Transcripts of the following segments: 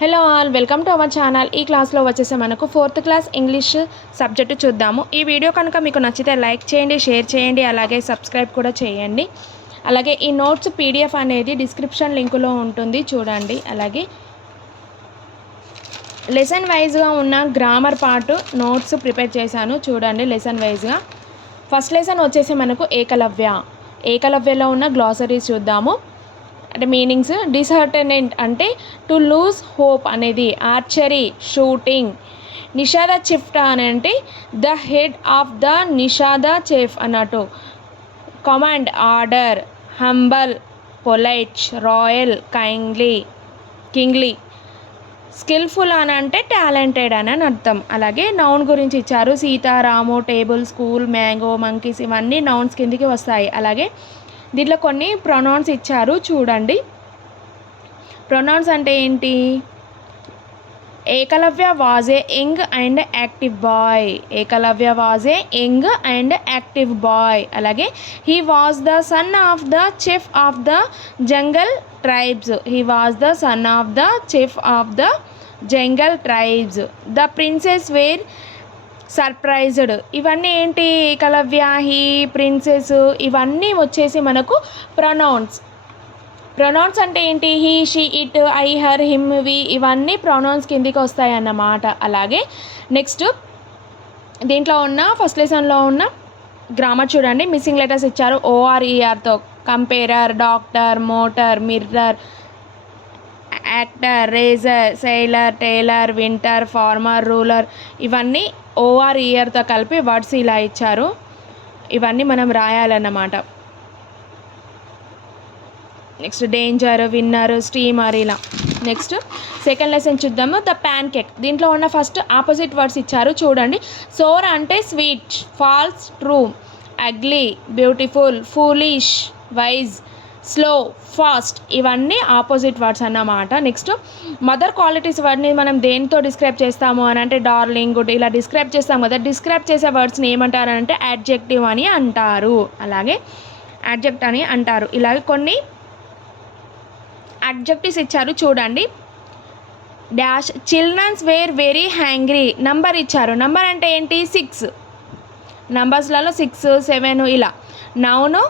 Hello all, welcome to our channel. ఈ క్లాస్లో వచ్చేసి మనకు 4th క్లాస్ ఇంగ్లీష్ సబ్జెక్టు చూద్దాము. ఈ వీడియో కనుక మీకు నచ్చితే లైక్ చేయండి, షేర్ చేయండి, అలాగే సబ్స్క్రైబ్ కూడా చేయండి. అలాగే ఈ నోట్స్ పీడిఎఫ్ అనేది డిస్క్రిప్షన్ లింకులో ఉంటుంది, చూడండి. అలాగే లెసన్ వైజ్గా ఉన్న గ్రామర్ పార్ట్ నోట్స్ ప్రిపేర్ చేశాను, చూడండి. లెసన్ వైజ్గా ఫస్ట్ లెసన్ వచ్చేసి మనకు ఏకలవ్యలో ఉన్న గ్లాసరీస్ చూద్దాము. అంటే మీనింగ్స్: డిసర్టనెంట్ అంటే టు లూజ్ హోప్ అనేది, ఆర్చరీ షూటింగ్. నిషాద చిఫ్ట్ అని అంటే the head of the Nishada chief అన్నట్టు. Command order, humble polite, royal kingly. Skilful అని అంటే టాలెంటెడ్ అని అర్థం. అలాగే నౌన్ గురించి ఇచ్చారు: Sita, Ramu, table, school, mango, monkeys, ఇవన్నీ నౌన్స్ కిందికి వస్తాయి. అలాగే దీంట్లో కొన్ని ప్రొనౌన్స్ ఇచ్చారు, చూడండి. ప్రొనౌన్స్ అంటే ఏంటి? Ekalavya was a young and active boy. అలాగే he was the son of the chief of the jungle tribes. The princes were surprised. ఇవన్నీ ఏంటి? ఏకలవ్య, హీ, ప్రిన్సెస్, ఇవన్నీ వచ్చేసి మనకు ప్రొనౌన్స్ అంటే ఏంటి? He, she, it, I, her, him, we, ఇవన్నీ pronouns కిందికి వస్తాయి అన్నమాట. అలాగే నెక్స్ట్ దీంట్లో ఉన్న ఫస్ట్ లెసన్లో ఉన్న గ్రామర్ చూడండి. మిస్సింగ్ లెటర్స్ ఇచ్చారు OR-ERతో: comparer, doctor, motor, mirror, actor, razor, sailor, tailor, winter, farmer, ruler. ఇవన్నీ OR-ERతో కలిపి వర్డ్స్ ఇలా ఇచ్చారు. ఇవన్నీ మనం రాయాలన్నమాట. నెక్స్ట్ డేంజర్, విన్నర్, స్టీమర్, ఇలా. నెక్స్ట్ సెకండ్ లెసన్ చూద్దాము. The pancake. దీంట్లో ఉన్న ఫస్ట్ ఆపోజిట్ వర్డ్స్ ఇచ్చారు, చూడండి. సోర్ అంటే sweet, false true, ugly beautiful, foolish wise, slow fast, ఇవన్నీ ఆపోజిట్ వర్డ్స్ అన్నమాట. నెక్స్ట్ మదర్ క్వాలిటీస్ వర్డ్ని మనం దేనితో డిస్క్రైబ్ చేస్తాము అని అంటే డార్లింగ్, గుడ్, ఇలా డిస్క్రైబ్ చేస్తాం కదా. డిస్క్రైబ్ చేసే వర్డ్స్ని ఏమంటారు అంటే యాడ్జెక్టివ్ అని అంటారు. అలాగే యాడ్జెక్ట్ అని అంటారు. ఇలాగే కొన్ని అడ్జెక్టివ్స్ ఇచ్చారు, చూడండి. Dash childrens were very hungry. Number ఇచ్చారు. నంబర్ అంటే ఏంటి? 6. నంబర్స్లలో 6, 7 ఇలా. నౌను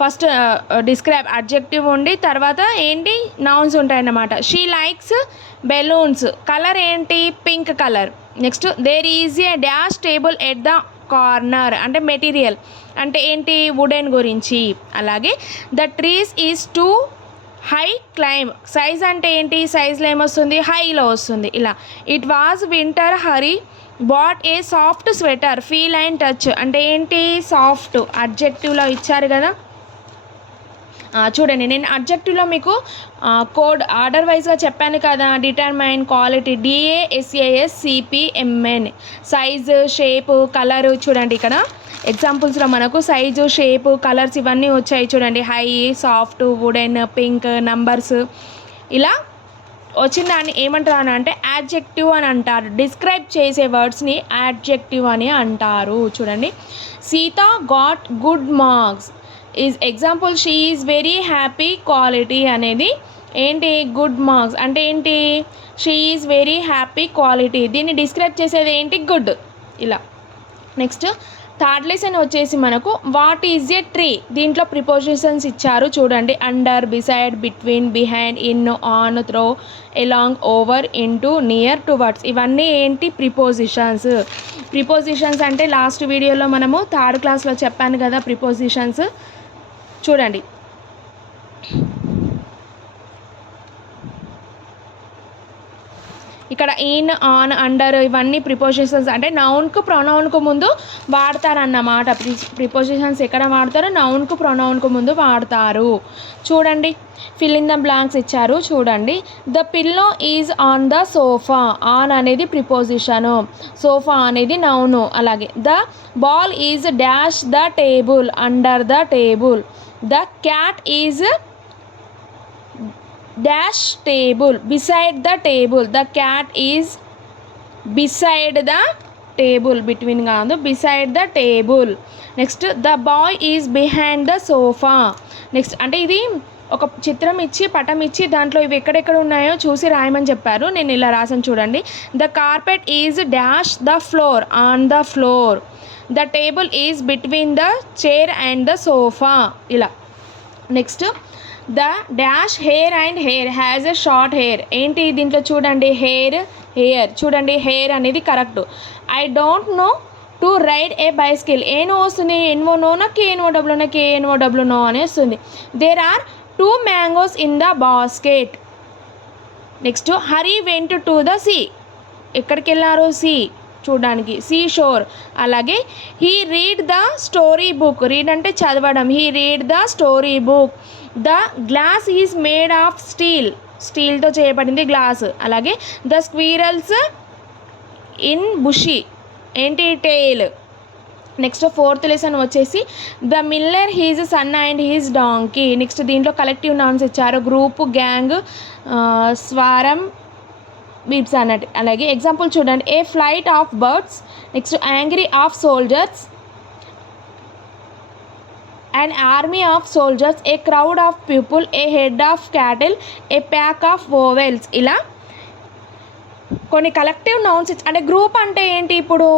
ఫస్ట్ డిస్క్రైబ్ అడ్జెక్టివ్ ఉండి తర్వాత ఏంటి? నౌన్స్ ఉంటాయన్నమాట. She likes balloons. కలర్ ఏంటి? Pink colour. Next there is a dash table at the corner అంటే మెటీరియల్ అంటే ఏంటి? వుడెన్ గురించి. అలాగే the trees is too high climb. Size అంటే ఏంటి? సైజ్లో ఏమొస్తుంది? హైలో వస్తుంది. ఇలా. It was winter, Harry bought a soft sweater, feel and touch అంటే ఏంటి? సాఫ్ట్. అడ్జెక్టివ్లో ఇచ్చారు కదా, చూడండి. నేను అడ్జెక్టివ్లో మీకు కోడ్ ఆర్డర్ వైజ్గా చెప్పాను కదా. Determine, quality, DASASCPMN. Size, shape, colour. చూడండి ఇక్కడ ఎగ్జాంపుల్స్లో మనకు సైజు, షేపు, కలర్స్ ఇవన్నీ వచ్చాయి, చూడండి. High, soft, wooden, pink, numbers, ఇలా వచ్చిన దాన్ని ఏమంటారు అంటే యాడ్జెక్టివ్ అని అంటారు. డిస్క్రైబ్ చేసే వర్డ్స్ని యాడ్జెక్టివ్ అని అంటారు, చూడండి. Sita got good marks is example. She is very happy. Quality అనేది ఏంటి? గుడ్ మార్క్స్ అంటే ఏంటి? She is very happy quality. దీన్ని డిస్క్రైబ్ చేసేది ఏంటి? గుడ్. ఇలా. నెక్స్ట్ థర్డ్ లెసన్ వచ్చేసి మనకు వాట్ ఈజ్ ఏ ట్రీ. దీంట్లో ప్రిపోజిషన్స్ ఇచ్చారు, చూడండి. Under, beside, between, behind, in, on, throw, along, over, into, near, towards, ఇవన్నీ ఏంటి? ప్రిపోజిషన్స్ అంటే లాస్ట్ వీడియోలో మనము 3rd క్లాస్లో చెప్పాను కదా ప్రిపోజిషన్స్, చూడండి. ఇక్కడ ఇన్, ఆన్, అండర్ ఇవన్నీ ప్రిపోజిషన్స్ అంటే నౌన్కు ప్రొనౌన్కు ముందు వాడతారన్నమాట. ప్రిపోజిషన్స్ ఎక్కడ వాడతారు? నౌన్కు ప్రొనౌన్కు ముందు వాడతారు, చూడండి. ఫిల్ ఇన్ ద బ్లాంక్స్ ఇచ్చారు, చూడండి. The pillow is on the sofa. On అనేది ప్రిపోజిషను, సోఫా అనేది నౌను. అలాగే the ball is dash the table, under the table. The cat is dash table, beside the table. The cat is beside the table, between కాదు, beside the table. Next the boy is behind the sofa. Next అంటే ఇది ఒక చిత్రం ఇచ్చి పటం ఇచ్చి దాంట్లో ఇవి ఎక్కడెక్కడ ఉన్నాయో చూసి రాయమని చెప్పారు. నేను ఇలా రాసాను చూడండి. The carpet is dash the floor on the floor. The table is between the chair and the sofa. ఇలా. Next the dash hair and hair has a short hair. ఏంటి దీంట్లో చూడండి, హెయిర్ చూడండి, హెయిర్ అనేది correct. I don't know to ride a bicycle. ఏనో వస్తుంది, N O నోనా కేఎన్ఓడబ్ల్యూనా కేఎన్ఓడబ్ల్యూనో అని వస్తుంది. There are 2 mangoes in the basket. నెక్స్ట్ Hari went to the sea. ఎక్కడికి వెళ్ళారు, సీ చూడడానికి, సీ షోర్. అలాగే he read the story book. Read అంటే చదవడం. He read the story book. The glass is made of steel. స్టీల్తో చేయబడింది గ్లాస్. అలాగే ద స్క్వీరల్స్ ఇన్ బుషి. ఏంటి, టేల్. నెక్స్ట్ 4th లెసన్ వచ్చేసి the miller his son and his donkey. Next దీంట్లో collective nouns ఇచ్చారు, group, gang, swarm, beeps అన్నట్టు. అలాగే example చూడండి, a flight of birds. Next angry of soldiers, an army of soldiers, a crowd of people, a head of cattle, a pack of vowels. ఇలా కొన్ని collective nouns అంటే group అంటే ఏంటి, ఇప్పుడు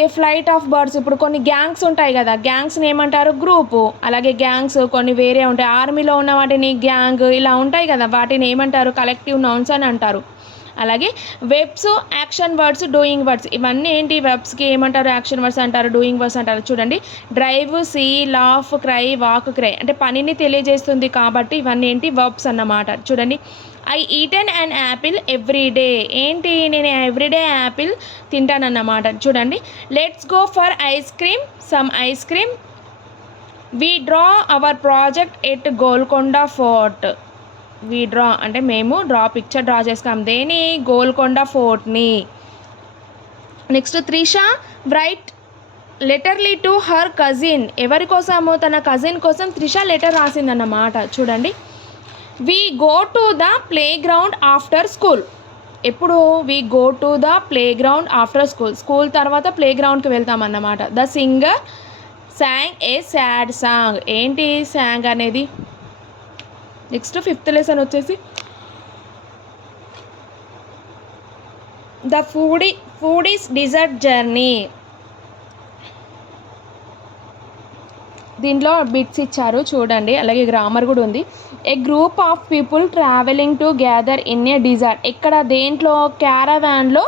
ఏ flight of birds, ఇప్పుడు కొన్ని gangs ఉంటాయి కదా, గ్యాంగ్స్ని ఏమంటారు, గ్రూపు. అలాగే గ్యాంగ్స్ కొన్ని వేరే ఉంటాయి, ఆర్మీలో ఉన్న వాటిని గ్యాంగ్ ఇలా ఉంటాయి కదా, వాటిని ఏమంటారు, కలెక్టివ్ నౌన్స్ అని అంటారు. అలాగే verbs, action words, doing words. ఇవన్నీ ఏంటి, వెబ్స్కి ఏమంటారు, యాక్షన్ వర్డ్స్ అంటారు, డూయింగ్ వర్డ్స్ అంటారు. చూడండి, drive, see, laugh, cry, walk, cry అంటే పనిని తెలియజేస్తుంది కాబట్టి ఇవన్నీ ఏంటి, వర్బ్స్ అన్నమాట. చూడండి, I eaten and apple every day. ఏంటి, నేను ఎవ్రీడే యాపిల్ తింటానన్నమాట. చూడండి, let's go for ice cream, some ice cream. We draw our project at Golconda fort. We draw అంటే మేము పిక్చర్ డ్రా చేస్తాం, దేని, గోల్కొండ ఫోర్ట్ని. Next Trisha write letterly to her cousin. ఎవరి కోసము, తన కజిన్ కోసం త్రిష లెటర్ రాసిందన్నమాట. చూడండి, we go to the playground after school. ఎప్పుడు, we go to the playground after school. School తర్వాత ప్లే గ్రౌండ్కి వెళ్తామన్నమాట. The singer song a sad song. ఏంటి సాంగ్ అనేది. నెక్స్ట్ 5th లెసన్ వచ్చేసి ద ఫుడీస్ డిజర్ట్ జర్నీ. దీంట్లో bits ఇచ్చారు చూడండి, అలాగే గ్రామర్ కూడా ఉంది. A group of people travelling to gather in a desert. ఎక్కడ, దేంట్లో, క్యారవాన్లో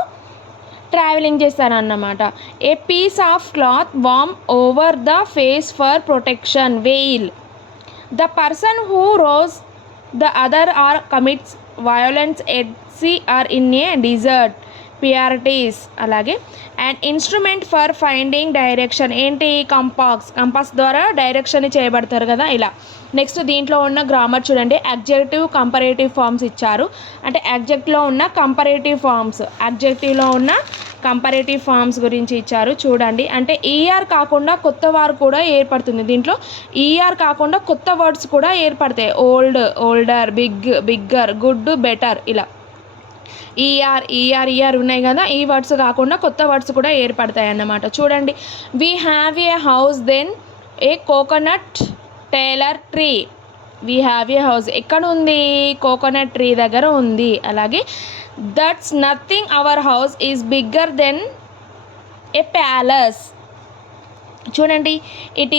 ట్రావెలింగ్ చేస్తారన్నమాట. A piece of cloth worn over the face for protection, veil. The person who robs the other or commits violence at sea or in a desert, pirates. అలాగే and instrument for finding direction. ఏంటి, compass ద్వారా direction చేయబడతారు కదా, ఇలా. Next దీంట్లో ఉన్న grammar చూడండి, adjective, comparative forms ఇచ్చారు. అంటే అడ్జెక్ట్లో ఉన్న కంపరేటివ్ ఫార్మ్స్, అడ్జెక్టివ్లో ఉన్న కంపరేటివ్ ఫార్మ్స్ గురించి ఇచ్చారు. చూడండి, అంటే ఈఆర్ కాకుండా కొత్త వారు కూడా ఏర్పడుతుంది. దీంట్లో ఈఆర్ కాకుండా కొత్త వర్డ్స్ కూడా ఏర్పడతాయి. Old, older, big, bigger, good, better, ఇలా. ఈఆర్ ఉన్నాయి కదా, ఈ వర్డ్స్ కాకుండా కొత్త వర్డ్స్ కూడా ఏర్పడతాయి అన్నమాట. చూడండి, we have a house then a coconut tailor tree. We have a house ఎక్కడ ఉంది, కోకోనట్ ట్రీ దగ్గర ఉంది. అలాగే that's nothing our house is bigger than a palace. చూడండి, it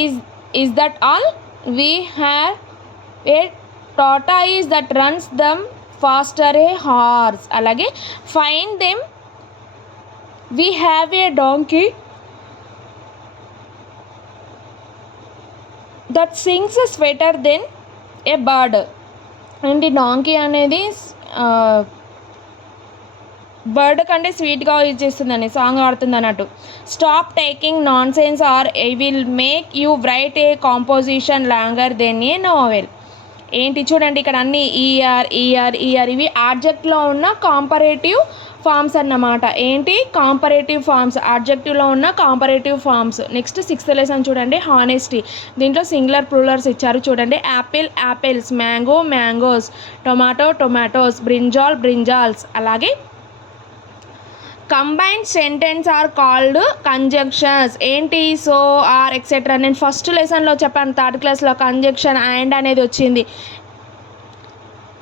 is that all. We have a tortoise that runs them faster a horse. అలాగే find them, we have a donkey that sings sweeter than a bird. అంటే donkey అనేది bird కంటే స్వీట్గా use చేస్తుందని song ఆడుతుంది అన్నట్టు. Stop talking nonsense or I will make you write a composition longer than a novel. ఏంటి చూడండి, ఇక్కడ అన్ని ఈఆర్ ఇవి ఆబ్జెక్ట్లో ఉన్న కాంపరేటివ్ ఫార్మ్స్ అన్నమాట. ఏంటి, కాంపరేటివ్ ఫార్మ్స్, ఆబ్జెక్టివ్లో ఉన్న comparative forms. Next 6th lesson చూడండి, హానెస్టీ. దీంట్లో సింగులర్ ప్లూరల్స్ ఇచ్చారు చూడండి, apple, apples, mango, mangoes, tomato, tomatoes, brinjal, brinjals. అలాగే combined sentence are called conjunctions. ఏంటి, సో, ఆర్, ఎక్సెట్రా. నేను ఫస్ట్ లెసన్లో చెప్పాను, 3rd క్లాస్లో కంజంక్షన్ అండ్ అనేది వచ్చింది.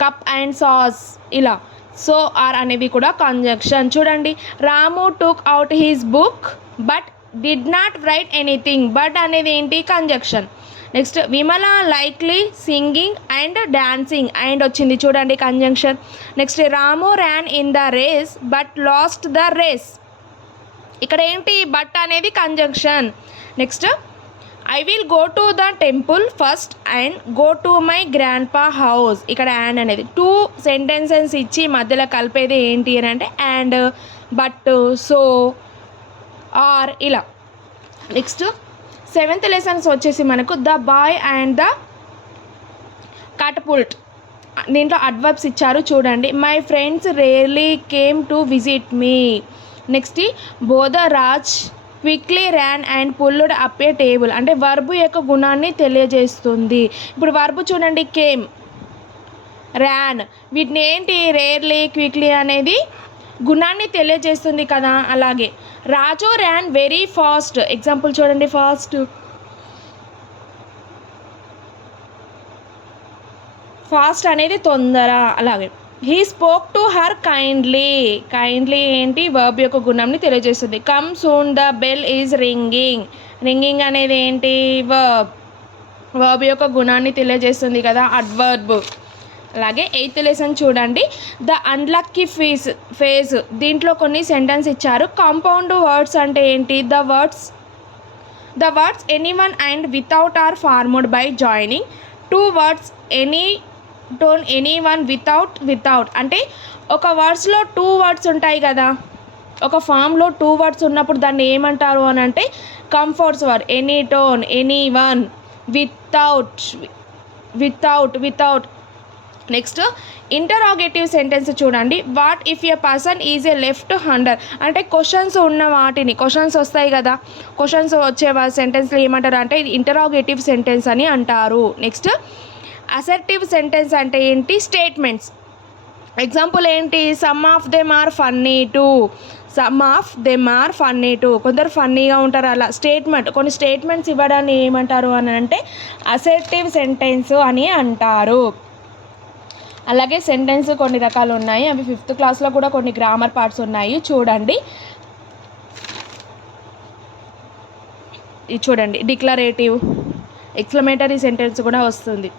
కప్ అండ్ సాస్ ఇలా. సో ఆర్ అనేవి కూడా కంజంక్షన్. చూడండి, Ramu took out his book but did not write anything. But అనేది ఏంటి? Conjunction. Next Vimala likely singing and dancing, and వచ్చింది చూడండి conjunction. Next Ramu ran in the race but lost the race. ఇక్కడ ఏంటి? బట్ అనేది conjunction. Next I will go to the temple first and go to my grandpa house. ఇక్కడ and అనేది 2 sentences ఇచ్చి మధ్యలో కలిపేది ఏంటి అని అంటే అండ్, బట్, సో, ఆర్ ఇలా. నెక్స్ట్ 7th లెసన్స్ వచ్చేసి మనకు the boy and the catapult. దీంట్లో అడ్వర్బ్స్ ఇచ్చారు చూడండి. My friends rarely came to visit me. Next Bodhraj quickly ran and pulled up a table, అంటే వర్బు యొక్క గుణాన్ని తెలియజేస్తుంది. ఇప్పుడు వర్బు చూడండి, కేమ్, ర్యాన్, వీటిని ఏంటి? రేర్లీ, క్విక్లీ అనేది గుణాన్ని తెలియజేస్తుంది కదా. అలాగే రాజు ర్యాన్ వెరీ ఫాస్ట్. ఎగ్జాంపుల్ చూడండి, ఫాస్ట్, ఫాస్ట్ అనేది తొందర. అలాగే he spoke to her kindly. Kindly ఏంటి? వర్బ్ యొక్క గుణంని తెలియజేస్తుంది. Come soon the bell is ringing. Ringing అనేది ఏంటి? వర్బ్. వర్బ్ యొక్క గుణాన్ని తెలియజేస్తుంది కదా, అడ్వర్బ్. అలాగే 8th లెసన్ చూడండి, ద అన్లక్కీ ఫేజ్. దీంట్లో కొన్ని సెంటెన్స్ ఇచ్చారు. కాంపౌండ్ వర్డ్స్ అంటే ఏంటి? The words anyone and without are formed by joining 2 words any tone anyone without. అంటే ఒక వర్డ్స్లో 2 words ఉంటాయి కదా, ఒక ఫామ్లో 2 words ఉన్నప్పుడు దాన్ని ఏమంటారు అని అంటే comforts word. Any tone, any one, without. Next interrogative sentence చూడండి. What if a person is a left hander, అంటే క్వశ్చన్స్ ఉన్న వాటిని, క్వశ్చన్స్ వస్తాయి కదా, క్వశ్చన్స్ వచ్చే సెంటెన్స్లో ఏమంటారు అంటే ఇంటరాగేటివ్ సెంటెన్స్ అని అంటారు. నెక్స్ట్ అసర్టివ్ సెంటెన్స్ అంటే ఏంటి? స్టేట్మెంట్స్. ఎగ్జాంపుల్ ఏంటి? Some of them are funny too. కొందరు ఫన్నీగా ఉంటారు అలా. స్టేట్మెంట్, కొన్ని స్టేట్మెంట్స్ ఇవ్వడాన్ని ఏమంటారు అని అంటే అసర్టివ్ సెంటెన్స్ అని అంటారు. అలాగే సెంటెన్స్ కొన్ని రకాలు ఉన్నాయి, అవి 5th క్లాస్లో కూడా కొన్ని గ్రామర్ పార్ట్స్ ఉన్నాయి చూడండి. ఇది చూడండి, డిక్లరేటివ్, ఎక్స్క్లమేటరీ సెంటెన్స్ కూడా వస్తుంది.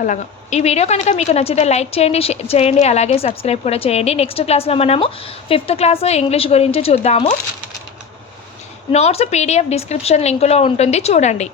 అలాగా ఈ వీడియో కనుక మీకు నచ్చితే లైక్ చేయండి, షేర్ చేయండి, అలాగే సబ్స్క్రైబ్ కూడా చేయండి. నెక్స్ట్ క్లాస్లో మనము 5th క్లాస్ ఇంగ్లీష్ గురించి చూద్దాము. నోట్స్ PDF డిస్క్రిప్షన్ లింకులో ఉంటుంది, చూడండి.